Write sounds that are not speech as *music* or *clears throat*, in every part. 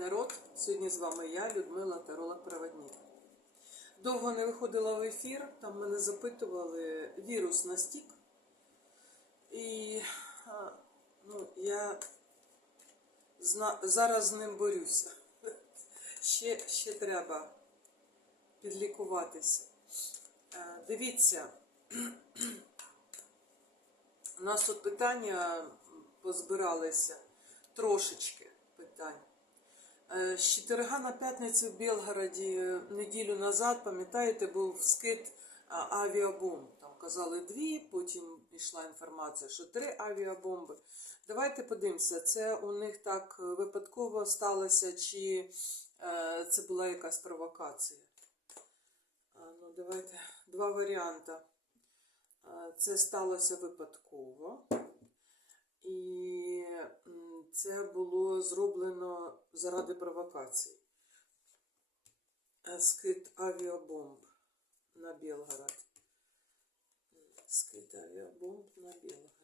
народ! Сьогодні з вами я, Людмила Таролог Проводник. Довго не виходила в ефір, там мене запитували вірус настік. І ну, я зараз з ним борюся. Ще, ще треба підлікуватися. Е, Дивіться, у нас тут питання позбиралися трошечки З четверга на п'ятницю в Білгороді е, неділю назад, пам'ятаєте, був скид авіабомб. Там казали дві, потім йшла інформація, що три авіабомби. Давайте подивимося, це у них так е, випадково сталося, чи е, це була якась провокація. Ну, давайте два варіанти. Е, Це сталося випадково. І це було зроблено заради провокації. Е, Скид авіабомб на Білгород. Скид авіабомб на Білгород.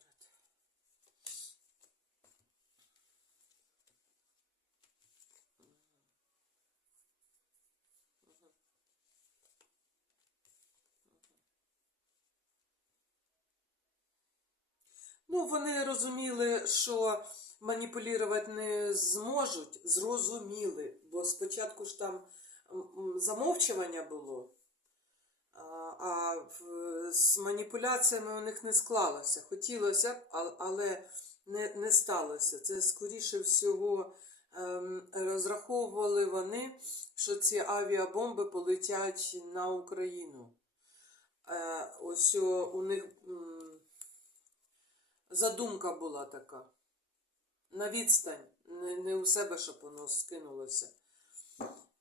Ну, вони розуміли, що маніпулювати не зможуть, зрозуміли, бо спочатку ж там замовчування було, а, а з маніпуляціями у них не склалося. Хотілося, б, але не, не сталося. Це скоріше всього ем, розраховували вони, що ці авіабомби полетять на Україну. Е, ось у них. Задумка була така. На відстань, не, не у себе, щоб воно скинулося.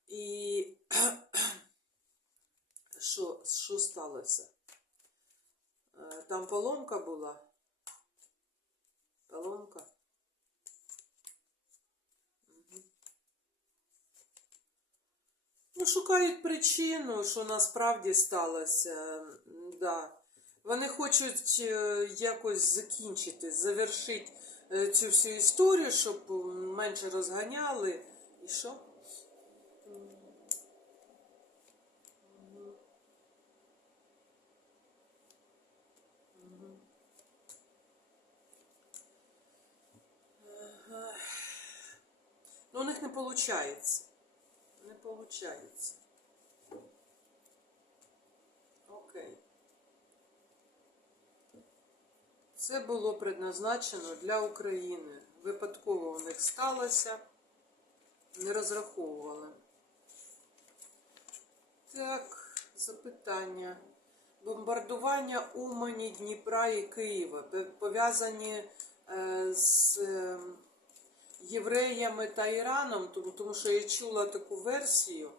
І *clears throat* що, що сталося? Е, Там поломка була. Поломка. Ну, шукають причину, що насправді сталося. Да. Вони хочуть е, якось закінчити, завершити е, цю всю історію, щоб менше розганяли. І що? Ну, у них не виходить. Не виходить. Окей. Це було предназначено для України. Випадково у них сталося. Не розраховували. Так, запитання. Бомбардування Умані, Дніпра і Києва пов'язані е, з е, євреями та Іраном, тому, що я чула таку версію,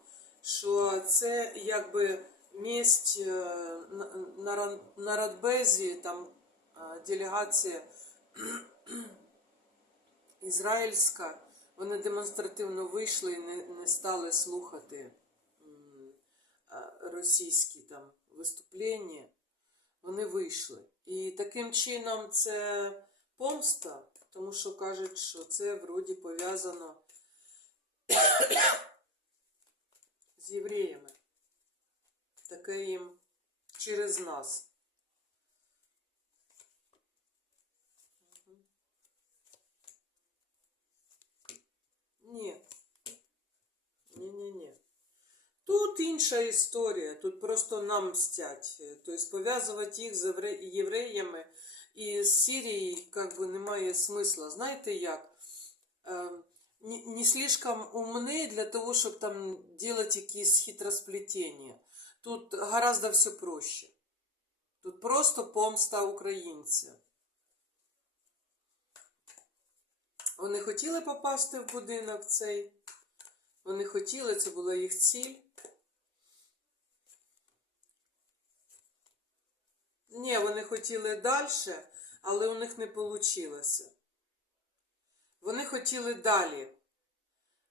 що це якби місць е, на, Радбезі, там делегація ізраїльська, вони демонстративно вийшли і не, не стали слухати російські там виступлення. Вони вийшли. І таким чином це помста, тому що кажуть, що це вроді пов'язано з євреями. Таке їм через нас. Ні. Ні-ні-ні. Тут інша історія. Тут просто нам мстять. Тобто пов'язувати їх з євреями і з Сирією як би немає смисла. Знаєте як? Е, не, слишком умні для того, щоб там делать якісь хитросплетення. Тут гораздо все проще. Тут просто помста українця. Вони хотіли попасти в будинок цей. Вони хотіли, це була їх ціль. Ні, вони хотіли далі, але у них не вийшло. Вони хотіли далі.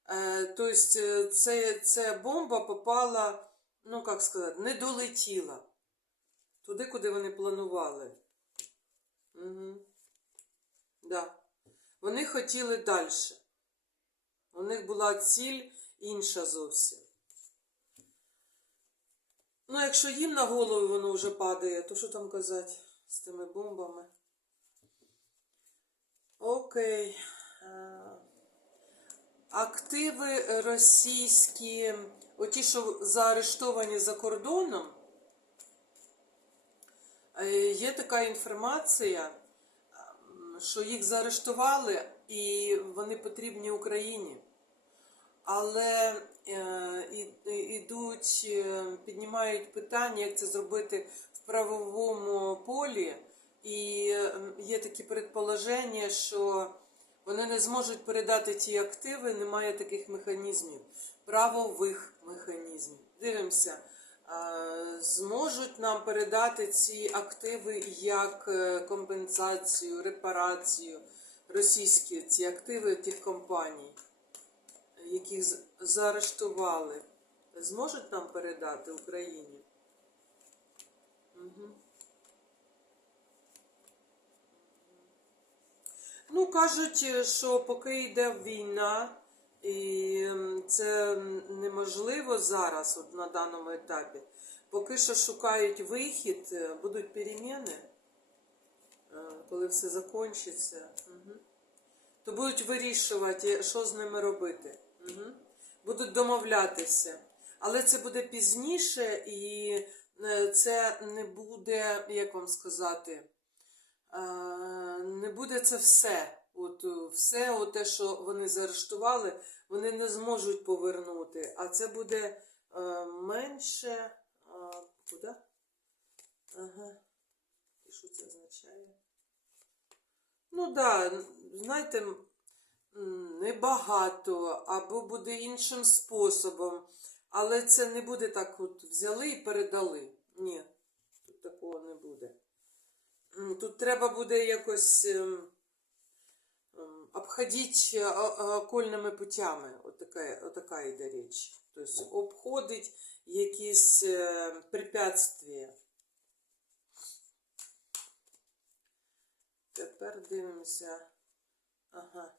Е, тобто, е, це, це бомба попала, ну як сказати, не долетіла туди, куди вони планували. Угу. Да. Вони хотіли далі. У них була ціль інша зовсім. Ну, якщо їм на голову воно вже падає, то що там казати з тими бомбами? Окей. Е, Активи російські, оті, що заарештовані за кордоном, е, є така інформація, що їх заарештували і вони потрібні Україні. Але е, і- ідуть, е, піднімають питання, як це зробити в правовому полі, і е, є такі предположення, що вони не зможуть передати ті активи, немає таких механізмів, правових механізмів. Дивимося, е, зможуть нам передати ці активи як е, компенсацію, репарацію, російські ці активи тих компаній яких заарештували, зможуть нам передати Україні? Угу. Ну, кажуть, е, що поки йде війна, і це неможливо зараз, от на даному етапі. Поки що шукають вихід, е, будуть переміни, е, коли все закінчиться. Угу то будуть вирішувати, що з ними робити. Угу. Будуть домовлятися. Але це буде пізніше, і е, це не буде, як вам сказати, не буде це все. От е, все, те, що вони заарештували, вони не зможуть повернути. А це буде е, менше. А, куди? Ага. І що це означає? Ну так, да, знаєте, небагато, або буде іншим способом. Але це не буде так от взяли і передали. Ні, тут такого не буде. Тут треба буде якось ем, ем, окольними путями. Отака, отака йде річ. Тобто обходить якісь е, препятствия. Тепер дивимося. Ага.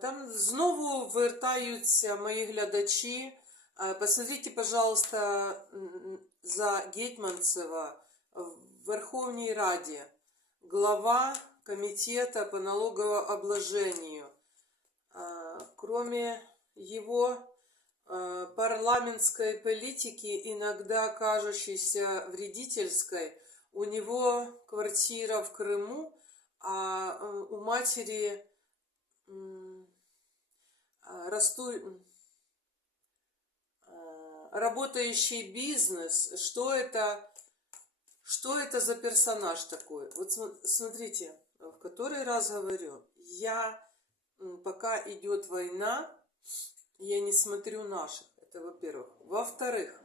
Там знову вертаються мої глядачі. Посмотрите, пожалуйста, за Гетманцева в Верховній Раді. Глава комитета по налогообложению. А, Кроме его а, парламентской политики, иногда кажущейся вредительской, у него квартира в Крыму, а э, у матери а, расту... а, работающий бизнес. Что это? Что это за персонаж такой? Вот см- смотрите, который раз говорю, я пока идет война, я не смотрю наших. Это во-первых. Во-вторых,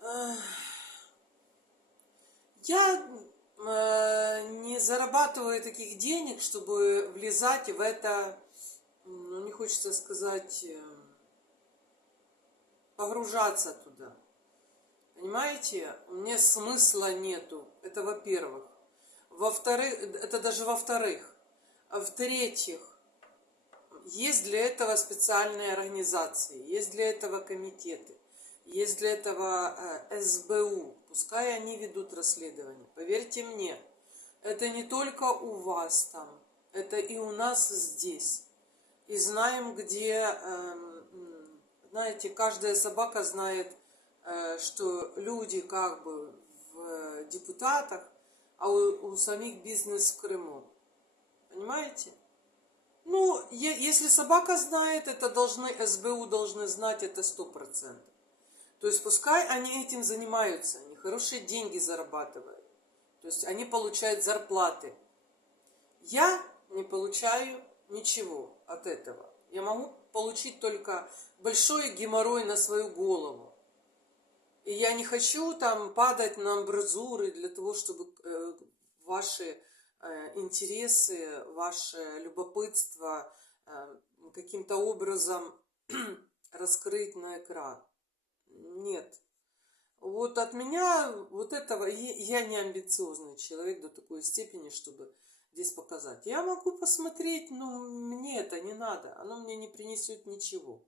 эх, я э, не зарабатываю таких денег, чтобы влезать в это, ну не хочется сказать, э, погружаться туда. Понимаете, у меня смысла нету. Это во-первых. Во-вторых, это даже во-вторых. А в-третьих, есть для этого специальные организации, есть для этого комитеты, есть для этого э, СБУ. Пускай они ведут расследование. Поверьте мне, это не только у вас там, это и у нас здесь. И знаем, где, эм, знаете, каждая собака знает, э, что люди как бы в э, депутатах, а у, у самих бизнес в Крыму. Понимаете? Ну, е- если собака знает, это должны, СБУ должны знать это сто процентов. То есть пускай они этим занимаются, они хорошие деньги зарабатывают. То есть они получают зарплаты. Я не получаю ничего от этого. Я могу получить только большой геморрой на свою голову. И я не хочу там падать на амбразуры для того, чтобы э, ваши э, интересы, ваше любопытство э, каким-то образом *clears throat* раскрыть на экран. Нет. Вот от меня вот этого, я не амбициозный человек до такой степени, чтобы здесь показать. Я могу посмотреть, но мне это не надо. Оно мне не принесет ничего.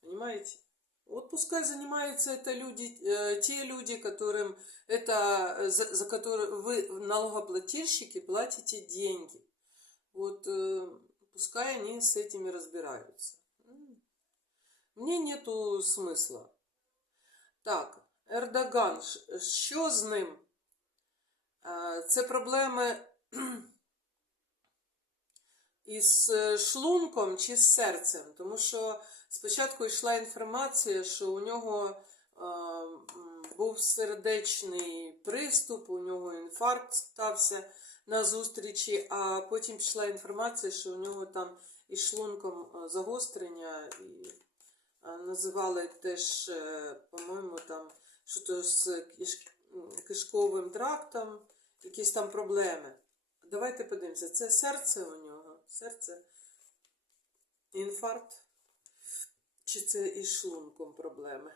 Понимаете? Вот пускай занимаются это люди, э, те люди, которым это, э, за, за которые вы, налогоплательщики, платите деньги. Вот э, пускай они с этими разбираются. М. Мне нету смисла. Так, Ердоган, Ш- що з ним? Е, Це проблеми *clears throat* із е, шлунком чи з серцем, тому що спочатку йшла інформація, що у нього е, був сердечний приступ, у нього інфаркт стався на зустрічі, а потім пішла інформація, що у нього там із шлунком е, загострення, і е, називали теж, е, по-моєму, там що з кишковим трактом, якісь там проблеми. Давайте подивимося, це серце у нього, серце, інфаркт, чи це із шлунком проблеми?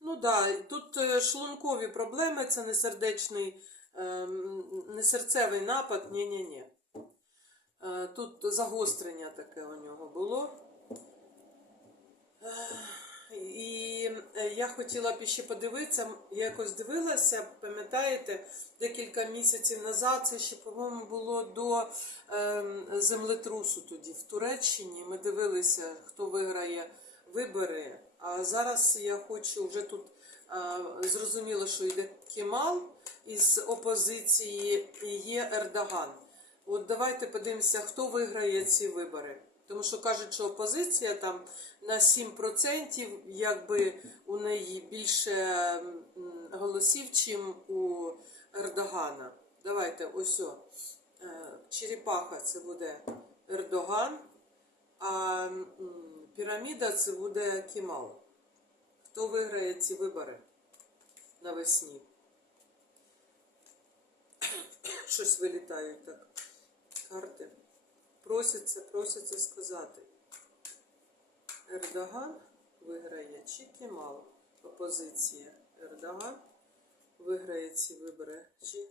Ну да, тут е, шлункові проблеми, це не сердечний, ем, не серцевий напад, ні-ні-ні. Е, Тут загострення таке у нього було. І е, я хотіла б ще подивитися, я якось дивилася, пам'ятаєте, декілька місяців назад, це ще, по-моєму, було до ем, землетрусу тоді в Туреччині. Ми дивилися, хто виграє вибори. А зараз я хочу вже тут е, зрозуміло, що йде Кемал із опозиції і є Ердоган. От давайте подивимося, хто виграє ці вибори. Тому що кажуть, що опозиція там на 7% якби у неї більше голосів, чим у Ердогана. Давайте ось о. Е, Черепаха це буде Ердоган, а піраміда це буде Кемал. Хто виграє ці вибори навесні? Щось вилітають так. Карти. Просяться, просяться сказати. Ердоган виграє чи Кемал? Опозиція. Ердоган виграє ці вибори чи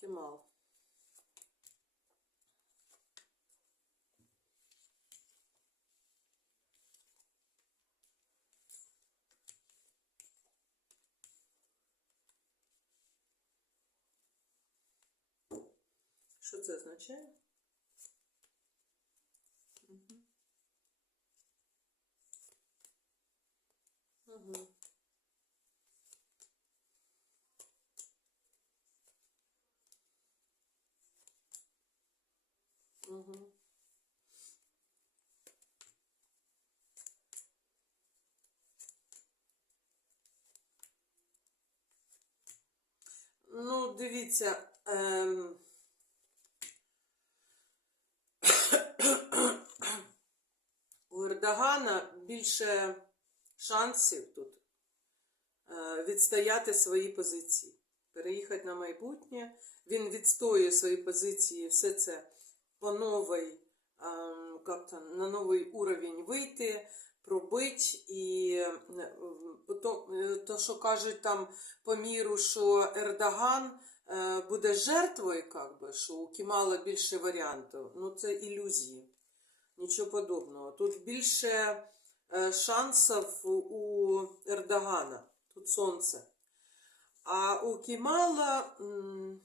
Кемал? Що це означає? Дивіться. Ем... У Ердогана більше шансів тут е, відстояти свої позиції, переїхати на майбутнє. Він відстоює свої позиції, все це по новій, ем, на новий уровень вийти, пробити. І е, то, е, то, що кажуть там по міру, що Ердоган е, буде жертвою, как би, що у Кемала більше варіантів, ну це ілюзії. Нічого подобного. Тут більше шансів у Ердогана. Тут сонце. А у Кемала, м,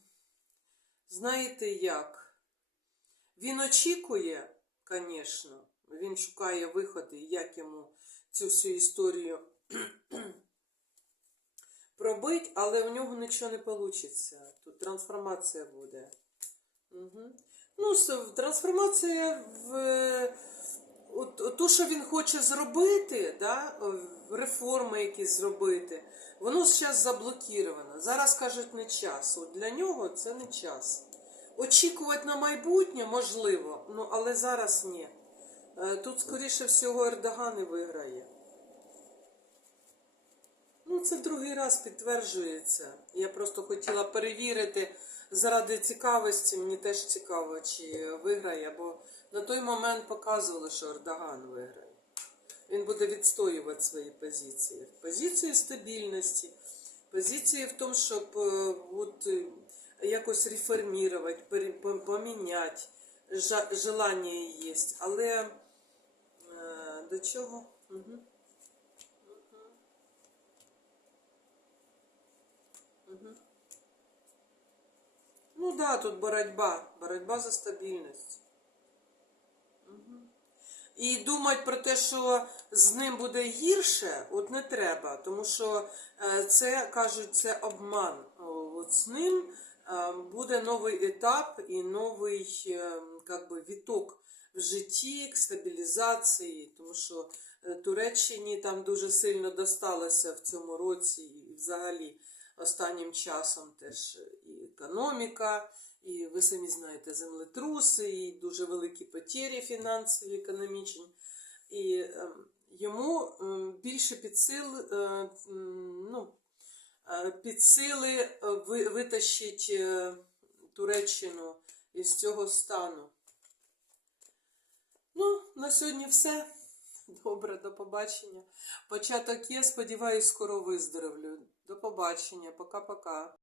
знаєте як? Він очікує, звісно, він шукає виходи, як йому цю всю історію пробити, але у нього нічого не вийде. Тут трансформація буде. Угу. Ну, трансформація в то, що він хоче зробити, да, реформи якісь зробити, воно зараз заблокіровано. Зараз кажуть не час. От для нього це не час. Очікувати на майбутнє можливо, ну але зараз ні. Е, Тут, скоріше всього, Ердоган і виграє. Ну, це другий раз підтверджується. Я просто хотіла перевірити заради цікавості. Мені теж цікаво, чи виграє, бо на той момент показували, що Ердоган виграє. Він буде відстоювати свої позиції. Позиції стабільності, позиції в тому, щоб е, от, е, якось реформувати, поміняти. Желання є. Але до чого? Угу. Ну да, тут боротьба. Боротьба за стабільність. Мгм. І думати про те, що з ним буде гірше, от не треба, тому що е, це кажуть, це обман. От з ним е, буде новий етап і новий е, как би, віток в житті к стабілізації, тому що е, Туреччині там дуже сильно досталося в цьому році і взагалі останнім часом теж і економіка, і ви самі знаєте, землетруси, і дуже великі потері фінансові, економічні. І ем, йому ем, більше під сил, е, ну, е, під сили е, витащить Туреччину із цього стану. Ну, на сьогодні все. Добре, до побачення. Початок є, сподіваюсь, скоро виздоровлю. До побачення, пока-пока.